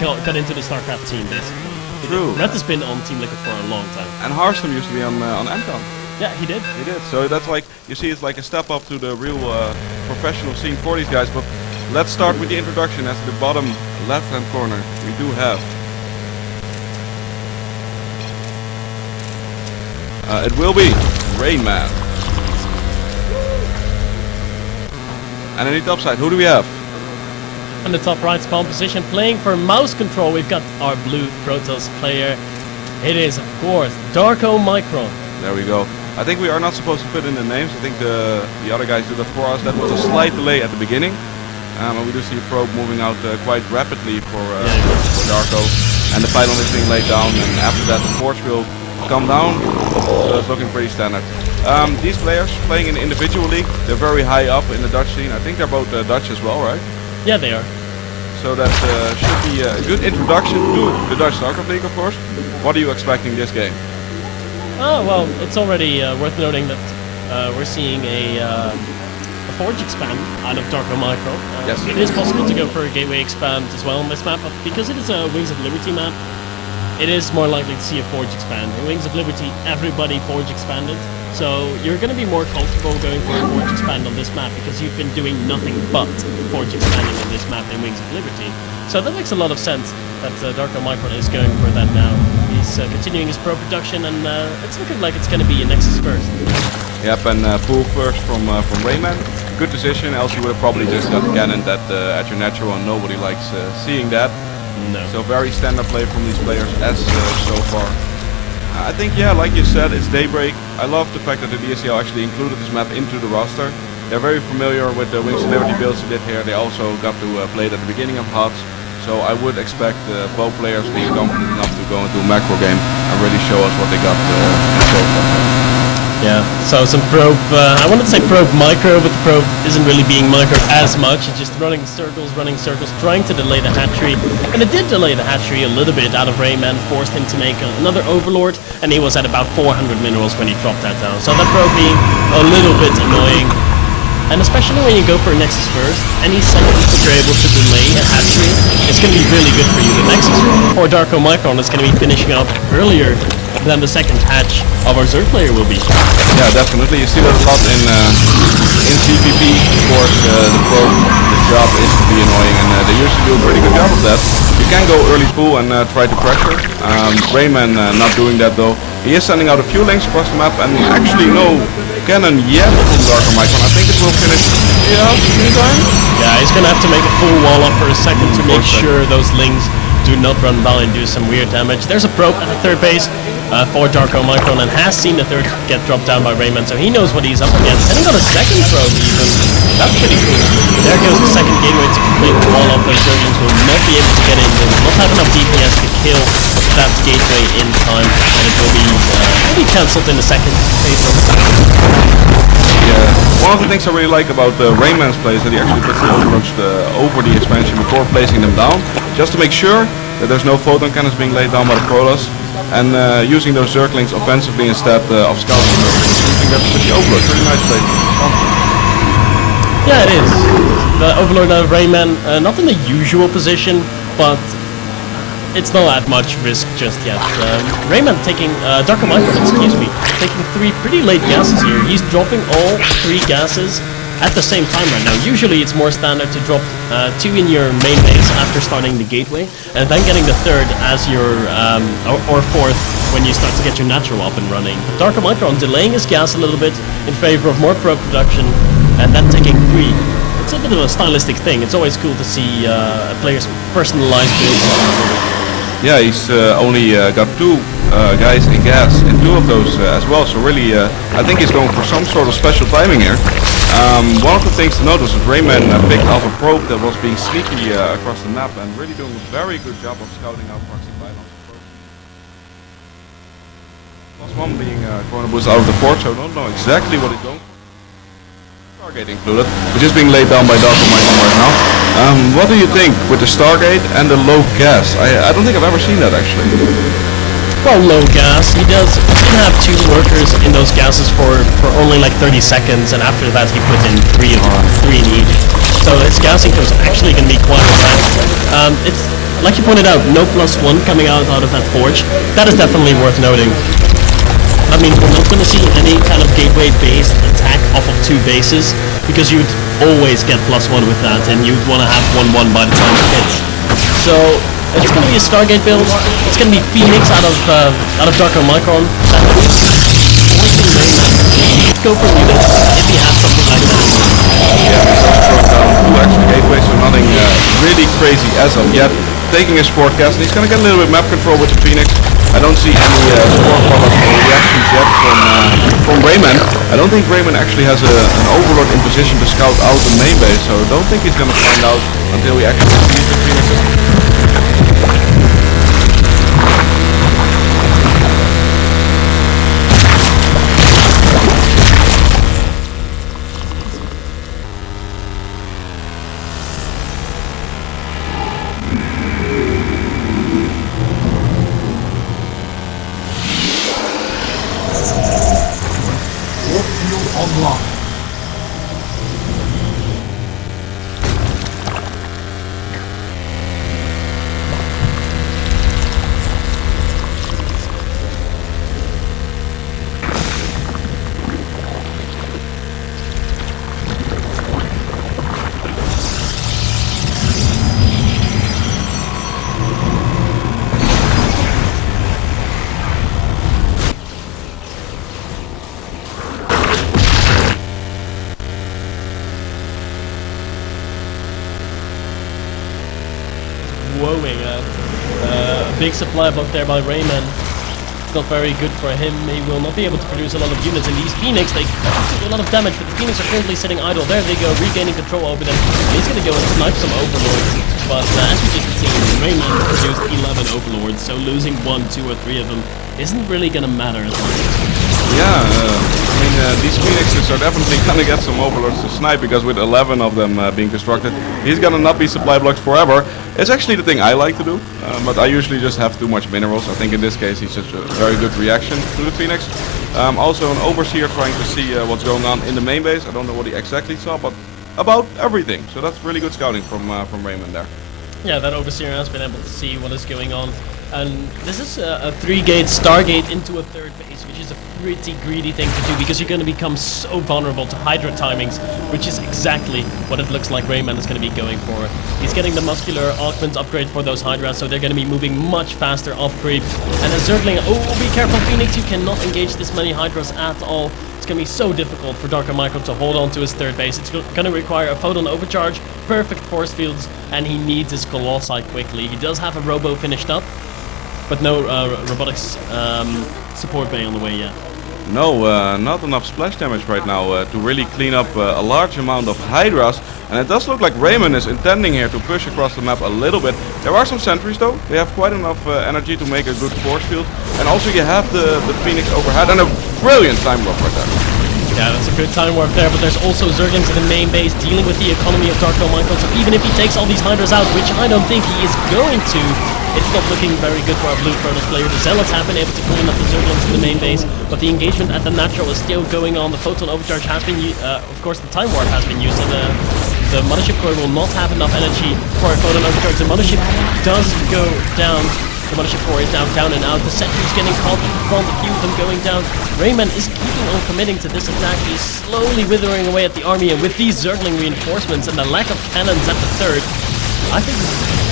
got into the StarCraft team, basically. True. Red has been on Team Liquid for a long time. And Harston used to be on MCOM. Yeah, he did. He did. So that's like, you see, it's like a step up to the real professional scene for these guys. But let's start with the introduction. As the bottom left-hand corner, we do have. It will be Rain Man. And on the top side, who do we have? On the top right spawn position, playing for mouse control, we've got our blue Protoss player. It is, of course, Darko Micron. There we go. I think we are not supposed to put in the names. I think the other guys did that for us. That was a slight delay at the beginning. And we do see a probe moving out quite rapidly for Darko. And the pylon is being laid down, and after that the forge will come down. So it's looking pretty standard. These players playing in the individual league, they're very high up in the Dutch scene. I think they're both Dutch as well, right? Yeah, they are. So that should be a good introduction to the Dutch StarCraft League, of course. What are you expecting this game? Oh, well, it's already worth noting that we're seeing a Forge expand out of Darko Micro. Yes. It is possible to go for a Gateway expand as well on this map, but because it is a Wings of Liberty map, it is more likely to see a Forge expand. In Wings of Liberty, everybody Forge expanded, so you're going to be more comfortable going for a Forge expand on this map because you've been doing nothing but Forge expanding on this map in Wings of Liberty. So that makes a lot of sense that Darko Micron is going for that now. He's continuing his pro production, and it's looking like it's going to be a Nexus first. Yep, and pool first from Rayman. Good decision, else you would have probably just got cannoned at your natural, and nobody likes seeing that. No. So very standard play from these players as so far. I think, yeah, like you said, it's Daybreak. I love the fact that the DSCL actually included this map into the roster. They're very familiar with the Wings of Liberty builds they did here. They also got to play it at the beginning of HOTS. So I would expect both players being confident enough to go into a macro game and really show us what they got in store for. Yeah, so some probe, I wanted to say probe micro, but the probe isn't really being micro as much. It's just running circles, trying to delay the hatchery. And it did delay the hatchery a little bit out of Rayman, forced him to make another Overlord, and he was at about 400 minerals when he dropped that down. So that probe being a little bit annoying. And especially when you go for a Nexus first, any second that you're able to delay a hatchery, it's going to be really good for you. The Nexus for Darko Micron is going to be finishing up earlier than the second hatch of our Zerg player will be. Yeah, definitely. You see that a lot in CPP. Of course, the job is to be annoying, and they usually do a pretty good job of that. You can go early pool and try to pressure. Rayman not doing that though. He is sending out a few links across the map, and actually no cannon yet from Darko Micron. I think it will finish meantime. Yeah, he's gonna have to make a full wall up for a second to make sure those lings do not run by and do some weird damage. There's a probe at the third base for Darko Micron, and has seen the third get dropped down by Rayman, so he knows what he's up against. And he got a second probe even. That's pretty cool. There goes the second gateway to complete the wall up. Those Zerglings will not be able to get in. They will not have enough DPS to kill that gateway in time, and it will be cancelled in the second phase of the Yeah, one of the things I really like about Rayman's play is that he actually puts the Overlords over the expansion before placing them down, just to make sure that there's no photon cannons being laid down by the Protoss, and using those Zerglings offensively instead of scouting. Shooting that with the Overlord. Pretty nice play. Yeah, it is. The Overlord of Rayman, not in the usual position, but it's not at much risk just yet. Rayman taking, Darko Micron, excuse me, taking 3 pretty late gases here. He's dropping all 3 gases at the same time right now. Usually it's more standard to drop 2 in your main base after starting the gateway, and then getting the 3rd as your, or 4th when you start to get your natural up and running. But Darko Micron delaying his gas a little bit in favor of more probe production, and then taking 3. It's a bit of a stylistic thing. It's always cool to see a player's personalized build. Yeah, he's only got 2 guys in gas, and 2 of those as well, so really I think he's going for some sort of special timing here. One of the things to notice is Rayman picked off a probe that was being sneaky across the map, and really doing a very good job of scouting out proxy pylons. +1 being corner boost out of the fort, so I don't know exactly what he's going for. Stargate included, which is being laid down by Darko Micron right now. What do you think with the Stargate and the low gas? I don't think I've ever seen that actually. Well, low gas. He did have 2 workers in those gases for only like 30 seconds, and after that he put in 3 in each. So his gas income is actually going to be quite fast. It's like you pointed out, no +1 coming out of that forge. That is definitely worth noting. I mean, we're not going to see any kind of gateway-based attack off of 2 bases, because you'd always get +1 with that, and you'd want to have 1-1 by the time it hits. So it's going to be a Stargate build. It's going to be Phoenix out of Dark Omicron. That means forcing Rayman to go for units if he had something like that. Yeah, he's also brought down 2 extra gateways, so nothing really crazy as of yet. Taking his forecast, and he's going to get a little bit map control with the Phoenix. I don't see any score problems or reactions yet from Rayman. I don't think Rayman actually has an Overlord in position to scout out the main base, so I don't think he's going to find out until we actually see the Phoenixes. Woeing at a big supply block there by Rayman. It's not very good for him. He will not be able to produce a lot of units. And these Phoenix, they do a lot of damage, but the Phoenix are currently sitting idle. There they go, regaining control over them. He's going to go and snipe some Overlords. But as we just seen, Rayman produced 11 Overlords, so losing 1, 2, or 3 of them isn't really going to matter as much. Yeah, I mean, these Phoenixes are definitely going to get some Overlords to snipe, because with 11 of them being constructed, he's going to not be supply blocked forever. It's actually the thing I like to do, but I usually just have too much minerals. I think in this case he's just a very good reaction to the Phoenix. Also an Overseer trying to see what's going on in the main base. I don't know what he exactly saw, but about everything. So that's really good scouting from Raymond there. Yeah, that Overseer has been able to see what is going on. And this is a 3-gate Stargate into a 3rd base, which is a pretty greedy thing to do, because you're going to become so vulnerable to Hydra timings, which is exactly what it looks like Rayman is going to be going for. He's getting the muscular augment upgrade for those Hydras, so they're going to be moving much faster off creep. And as Zergling, oh, be careful Phoenix, you cannot engage this many Hydras at all. It's going to be so difficult for Dark Omicron to hold on to his 3rd base. It's going to require a photon overcharge, perfect force fields, and he needs his Colossi quickly. He does have a Robo finished up, but no robotics support bay on the way yet. No, not enough splash damage right now to really clean up a large amount of Hydras. And it does look like Rayman is intending here to push across the map a little bit. There are some sentries though. They have quite enough energy to make a good force field. And also you have the Phoenix overhead, and a brilliant time warp right there. Yeah, that's a good time warp there, but there's also Zerglings in the main base dealing with the economy of Dark Omicron. So even if he takes all these Hydras out, which I don't think he is going to, it's not looking very good for our Blue Chronos player. The Zealots have been able to clean up the Zerglings in the main base, but the engagement at the natural is still going on. The Photon Overcharge has been of course the Time Warp has been used, and the Mothership Core will not have enough energy for a Photon Overcharge. The Mothership does go down. The Mothership Core is now down and out. The sentry's getting caught in front, a few of them going down. Rayman is keeping on committing to this attack. He's slowly withering away at the army, and with these Zergling reinforcements and the lack of cannons at the 3rd, I think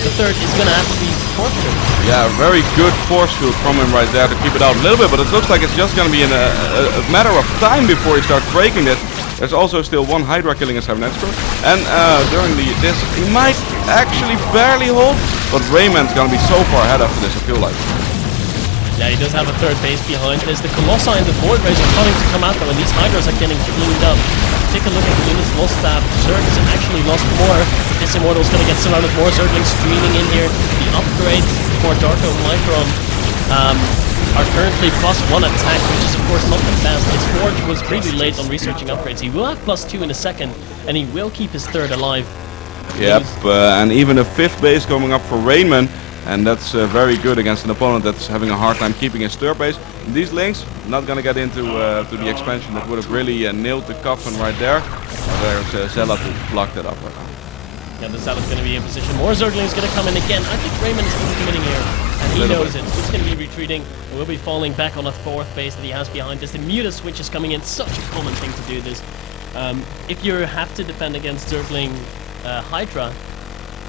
the 3rd is going to have to be tortured. Yeah, very good force field from him right there to keep it out a little bit, but it looks like it's just going to be in a matter of time before he starts breaking it. There's also still one Hydra killing a 7 Escrow, and during this he might actually barely hold, but Rayman's gonna be so far ahead after this, I feel like. Yeah, he does have a 3rd base behind this. The Colossi and the Void Rays are starting to come out though, and these Hydras are getting cleaned up. Take a look at the units lost. Zerg has actually lost more. This Immortal's gonna get surrounded, more Zerglings streaming in here. The upgrade for Dark Omicron are currently +1 attack, which is of course not the best. His Forge was pretty late on researching upgrades. He will have +2 in a second, and he will keep his 3rd alive. Yep, and even a 5th base coming up for Rayman, and that's very good against an opponent that's having a hard time keeping his 3rd base. And these links, not gonna get into to the expansion. That would have really nailed the coffin right there. There's Zella to block that up right now. Yeah, the Zealot's going to be in position. More Zergling's going to come in again. I think Raymond is committing here, and he knows it. He's going to be retreating. We'll be falling back on a 4th base that he has behind us. The Muta switch is coming in. Such a common thing to do this. If you have to defend against Zergling Hydra,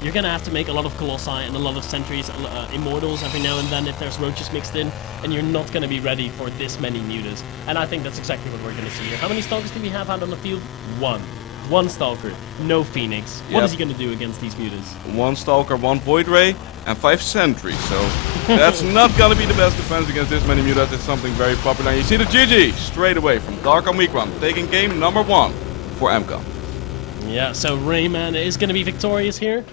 you're going to have to make a lot of Colossi and a lot of Sentries, Immortals every now and then if there's Roaches mixed in, and you're not going to be ready for this many Mutas. And I think that's exactly what we're going to see here. How many Stalkers do we have out on the field? 1. 1 Stalker, no Phoenix. What is he going to do against these Mutas? 1 Stalker, 1 Void Ray, and 5 Sentries. So that's not going to be the best defense against this many Mutas. It's something very popular. And you see the GG straight away from Darko Mikron, taking game number 1 for MCOM. Yeah, so Rayman is going to be victorious here.